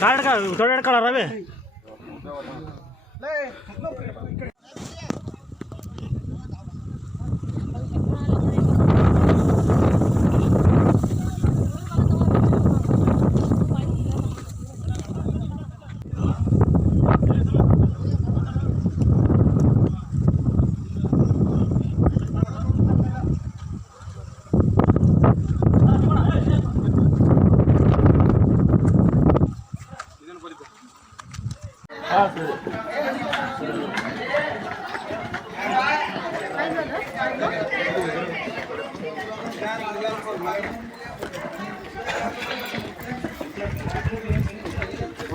కాడ తోడెడకాల రవి.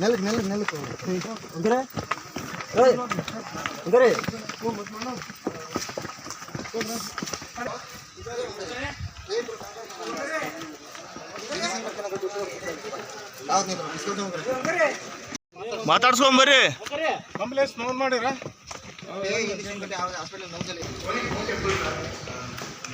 ನೆಲಕ್ಕೆ ನೆಲಕ್ಕೆ ನೆಲಕ್ಕೆ ಅಂದ್ರೆ ಕಂಬ್ಲೆಸ್ ಅಂದ್ರೆ ಮಾತಾಡ್ಸ್ಕೊಂಬರ್ರಿ ಕಂಪ್ಲೇಂಟ್ ನೋಡ್ ಮಾಡಿರ ಓ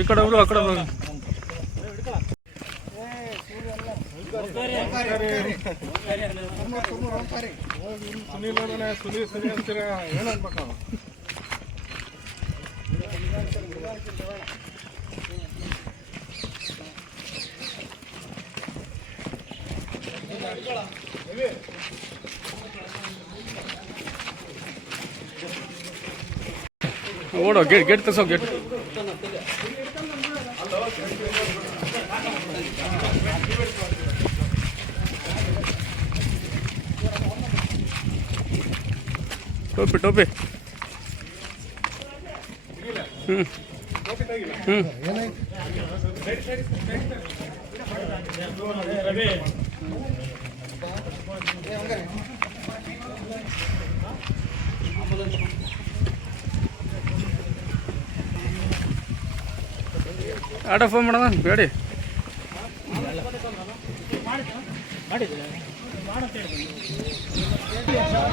ಈ ಕಡೆ ಹೋಗ್ರು, ಆ ಕಡೆ ಹೋಗ್ರು. ಸುನೀಲ್ ಸುನೀಲ್? ಓಡೋ ಗೇಟ್ ಗೇಟ್ ತಸೋ ಗೇಟ್ ಟೋಪಿ ಟೋಪಿ. ಹ್ಞೂ ಆಟೋ ಫೋನ್ ಮಾಡೋಣ ಬೇಡಿ ಆ ಕಡೆ ಕುತ್ಕೊಂಡ್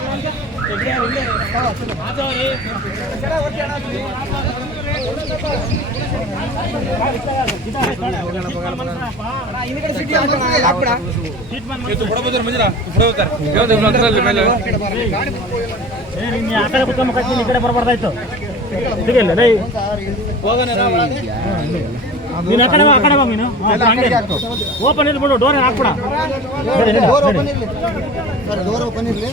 ಈ ಕಡೆ ಬರಬಾರ್ದಾಯ್ತು ಸಿಗಿಲ್ಲ ರೈ ನೀನು ಆ ಕಡೆ ಬಾ, ಆ ಕಡೆ ಬಾ ನೀನು ಓಪನ್ ಇರ್ಲಿ ಬಿಡು ಡೋರ್ ಹಾಕ್ಬಿಡ. ಡೋರ್. ಓಪನ್ ಇರಲಿ ಸರ್ ಡೋರ್ ಓಪನ್ ಇರಲಿ.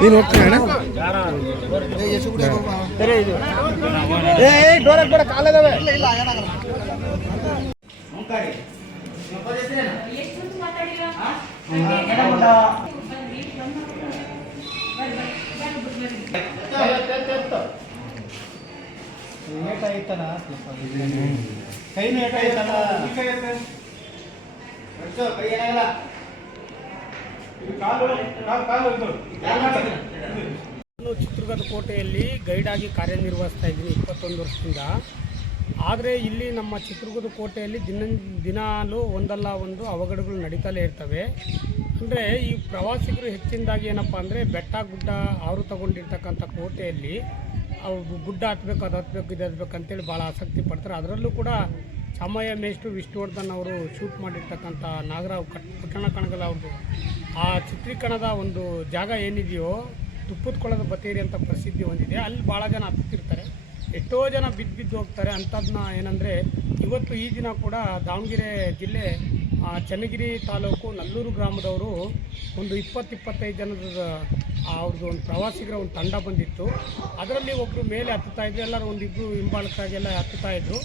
ನೀನು ಹೋಗ್ತೀನಿ ಅಣ್ಣ. ಎಷ್ಟು ಏ ಡೋರ್ ನಾನು ಚಿತ್ರದುರ್ಗದ ಕೋಟೆಯಲ್ಲಿ ಗೈಡ್ ಆಗಿ ಕಾರ್ಯನಿರ್ವಹಿಸ್ತಾ ಇದ್ದೀನಿ ಇಪ್ಪತ್ತೊಂದು ವರ್ಷದಿಂದ. ಆದರೆ ಇಲ್ಲಿ ನಮ್ಮ ಚಿತ್ರದುರ್ಗದ ಕೋಟೆಯಲ್ಲಿ ದಿನ ದಿನಾಲೂ ಒಂದಲ್ಲ ಒಂದು ಅವಘಡಗಳು ನಡೀತಲೇ ಇರ್ತವೆ. ಅಂದರೆ ಈ ಪ್ರವಾಸಿಗರು ಹೆಚ್ಚಿನದಾಗಿ ಏನಪ್ಪ ಅಂದರೆ ಬೆಟ್ಟ ಗುಡ್ಡ ಆರು ತಗೊಂಡಿರ್ತಕ್ಕಂಥ ಕೋಟೆಯಲ್ಲಿ ಅವು ಗುಡ್ಡ ಹತ್ಬೇಕು ಅದು ಹತ್ಬೇಕು ಇದು ಹತ್ಬೇಕು ಅಂತೇಳಿ ಭಾಳ ಆಸಕ್ತಿ ಪಡ್ತಾರೆ. ಅದರಲ್ಲೂ ಕೂಡ ಸಮಯ ಮೇಷ್ಟ್ರು ವಿಷ್ಣುವರ್ಧನ್ ಅವರು ಶೂಟ್ ಮಾಡಿರ್ತಕ್ಕಂಥ ನಾಗರಾವ್ ಕಟ್ ಪಟ್ಟಣ ಕಣಗಲ ಅವ್ರದ್ದು ಆ ಚಿತ್ರೀಕರಣದ ಒಂದು ಜಾಗ ಏನಿದೆಯೋ ತುಪ್ಪದ ಕೊಳದ ಬತೇರಿ ಅಂತ ಪ್ರಸಿದ್ಧಿ ಹೊಂದಿದೆ. ಅಲ್ಲಿ ಭಾಳ ಜನ ಹತ್ತಿರ್ತಾರೆ ಎಷ್ಟೋ ಜನ ಬಿದ್ದು ಬಿದ್ದು ಹೋಗ್ತಾರೆ. ಅಂಥದ್ದನ್ನ ಏನಂದರೆ, ಇವತ್ತು ಈ ದಿನ ಕೂಡ ದಾವಣಗೆರೆ ಜಿಲ್ಲೆ ಚನ್ನಗಿರಿ ತಾಲೂಕು ನಲ್ಲೂರು ಗ್ರಾಮದವರು ಒಂದು ಇಪ್ಪತ್ತು ಇಪ್ಪತ್ತೈದು ಜನದ ಅವ್ರದ್ದು ಒಂದು ಪ್ರವಾಸಿಗರ ಒಂದು ತಂಡ ಬಂದಿತ್ತು. ಅದರಲ್ಲಿ ಒಬ್ಬರು ಮೇಲೆ ಹತ್ತುತ್ತಾ ಇದ್ದರು ಎಲ್ಲರೂ ಒಂದಿಬ್ಬರು ಹಿಂಬಾಲಕ್ಕಾಗೆಲ್ಲ ಹತ್ತುತ್ತಾ ಇದ್ದರು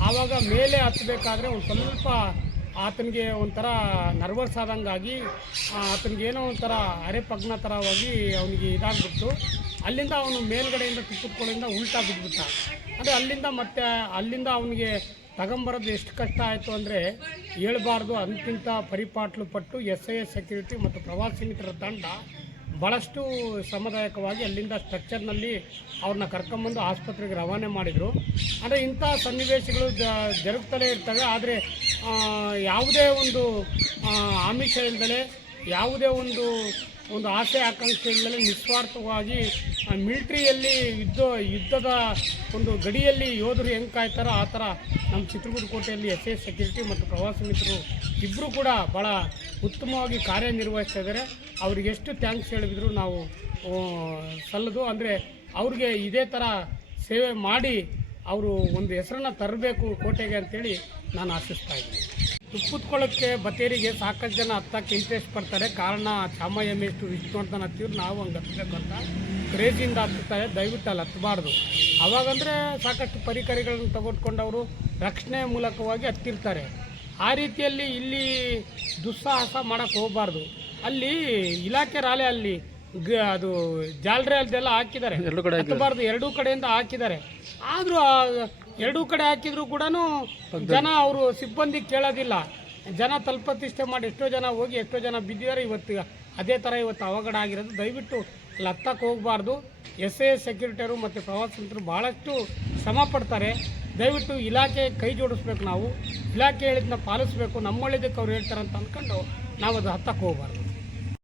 ಆವಾಗ ಮೇಲೆ ಹತ್ತಬೇಕಾದ್ರೆ ಒಂದು ಸ್ವಲ್ಪ ಆತನಿಗೆ ಒಂಥರ ನರ್ವಸ್ ಆದಂಗಾಗಿ ಆತನಿಗೆ ಏನೋ ಒಂಥರ ಅರೆಪಗ್ನ ಥರವಾಗಿ ಅವನಿಗೆ ಇದಾಗ್ಬಿಟ್ಟು ಅಲ್ಲಿಂದ ಅವನು ಮೇಲ್ಗಡೆಯಿಂದ ತುಪ್ಪತ್ಕೊಳ್ಳಿಂದ ಉಲ್ಟಾ ಬಿದ್ದುಬಿಟ್ಟ ಅಂದರೆ ಅಲ್ಲಿಂದ ಮತ್ತೆ, ಅಲ್ಲಿಂದ ಅವನಿಗೆ ತಗೊಂಬರೋದು ಎಷ್ಟು ಕಷ್ಟ ಆಯಿತು ಅಂದರೆ ಹೇಳಬಾರ್ದು. ಅಂತಿಂತ ಪರಿಪಾಟ್ಲು ಪಟ್ಟು ಎಸ್ ಐ ಎಸ್ ಸೆಕ್ಯೂರಿಟಿ ಮತ್ತು ಪ್ರವಾಸಿ ಮಿತ್ರರ ತಂಡ ಭಾಳಷ್ಟು ಶ್ರಮದಾಯಕವಾಗಿ ಅಲ್ಲಿಂದ ಸ್ಟ್ರಕ್ಚರ್ನಲ್ಲಿ ಅವ್ರನ್ನ ಕರ್ಕೊಂಬಂದು ಆಸ್ಪತ್ರೆಗೆ ರವಾನೆ ಮಾಡಿದರು. ಅಂದರೆ ಇಂಥ ಸನ್ನಿವೇಶಗಳು ಜರುಗ್ತಲೇ ಇರ್ತವೆ. ಆದರೆ ಯಾವುದೇ ಒಂದು ಆಮಿಷ ಇಲ್ಲದೆ ಯಾವುದೇ ಒಂದು ಒಂದು ಆಸೆ ಆಕಾಂಕ್ಷೆಗಳಲ್ಲಿ ನಿಸ್ವಾರ್ಥವಾಗಿ ಮಿಲ್ಟ್ರಿಯಲ್ಲಿ ಯುದ್ಧ, ಯುದ್ಧದ ಒಂದು ಗಡಿಯಲ್ಲಿ ಯೋಧರು ಹೆಂಗೆ ಕಾಯ್ತಾರೋ ಆ ಥರ ನಮ್ಮ ಚಿತ್ರದುರ್ಗ ಕೋಟೆಯಲ್ಲಿ ಎಸ್ ಎಸ್ ಸೆಕ್ಯೂರಿಟಿ ಮತ್ತು ಪ್ರವಾಸಿ ಮಿತ್ರರು ಇಬ್ಬರು ಕೂಡ ಭಾಳ ಉತ್ತಮವಾಗಿ ಕಾರ್ಯನಿರ್ವಹಿಸ್ತಾ ಇದ್ದಾರೆ. ಅವ್ರಿಗೆ ಎಷ್ಟು ಥ್ಯಾಂಕ್ಸ್ ಹೇಳಿದ್ರು ನಾವು ಸಲ್ಲದು. ಅಂದರೆ ಅವ್ರಿಗೆ ಇದೇ ಥರ ಸೇವೆ ಮಾಡಿ ಅವರು ಒಂದು ಹೆಸರನ್ನ ತರಬೇಕು ಕೋಟೆಗೆ ಅಂತೇಳಿ ನಾನು ಆಶಿಸ್ತಾ ಇದ್ದೀನಿ. ತುಪ್ಪುತ್ಕೊಳ್ಳೋಕ್ಕೆ ಬತೇರಿಗೆ ಸಾಕಷ್ಟು ಜನ ಹತ್ತಕ್ಕೆ ಇಂಟ್ರೆಸ್ಟ್ ಪಡ್ತಾರೆ. ಕಾರಣ ಚಾಮಯ್ಯ ಮೇಷ್ಟು ವಿಷ್ಣುವರ್ಧನ್ ಹತ್ತಿದ್ರು ನಾವು ಹಂಗೆ ಹತ್ತಬೇಕು ಅಂತ ಕ್ರೇಜಿಂದ ಹತ್ತುತ್ತಾರೆ ದಯವಿಟ್ಟು ಅಲ್ಲಿ ಹತ್ತಬಾರ್ದು ಅವಾಗಂದರೆ ಸಾಕಷ್ಟು ಪರಿಕರಗಳನ್ನು ತೆಗೆದುಕೊಂಡವರು ರಕ್ಷಣೆ ಮೂಲಕವಾಗಿ ಹತ್ತಿರ್ತಾರೆ. ಆ ರೀತಿಯಲ್ಲಿ ಇಲ್ಲಿ ದುಸ್ಸಾಹಸ ಮಾಡೋಕ್ಕೆ ಹೋಗಬಾರ್ದು. ಅಲ್ಲಿ ಇಲಾಖೆ ರಾಲೆ ಅಲ್ಲಿ ಗ ಅದು ಜಾಲ್ರೆ ಅಲ್ಲದೆಲ್ಲ ಹಾಕಿದ್ದಾರೆ. ಹತ್ತಬಾರ್ದು ಎರಡೂ ಕಡೆಯಿಂದ ಹಾಕಿದ್ದಾರೆ. ಆದರೂ ಎರಡೂ ಕಡೆ ಹಾಕಿದ್ರು ಕೂಡ ಜನ ಅವರು ಸಿಬ್ಬಂದಿ ಕೇಳೋದಿಲ್ಲ. ಜನ ತಲುಪತಿಷ್ಠೆ ಮಾಡಿ ಎಷ್ಟೋ ಜನ ಹೋಗಿ ಎಷ್ಟೋ ಜನ ಬಿದ್ದಿದ್ದಾರೆ. ಇವತ್ತು ಅದೇ ಥರ ಇವತ್ತು ಅವಘಡ ಆಗಿರೋದು. ದಯವಿಟ್ಟು ಅಲ್ಲಿ ಹತ್ತಕ್ಕೆ ಹೋಗಬಾರ್ದು. ಎಸ್ ಎ ಸೆಕ್ಯೂರಿಟಿಯರು ಮತ್ತು ಪ್ರವಾಸಿಗರು ಭಾಳಷ್ಟು ಶ್ರಮ ಪಡ್ತಾರೆ. ದಯವಿಟ್ಟು ಇಲಾಖೆ ಕೈ ಜೋಡಿಸ್ಬೇಕು ನಾವು. ಇಲಾಖೆ ಹೇಳಿದ್ನ ಪಾಲಿಸ್ಬೇಕು. ನಮ್ಮ ಹಳ್ಳಿದಕ್ಕೆ ಅವ್ರು ಹೇಳ್ತಾರೆ ಅಂತ ಅಂದ್ಕೊಂಡು ನಾವು ಅದು ಹತ್ತಕ್ಕೆ ಹೋಗಬಾರ್ದು.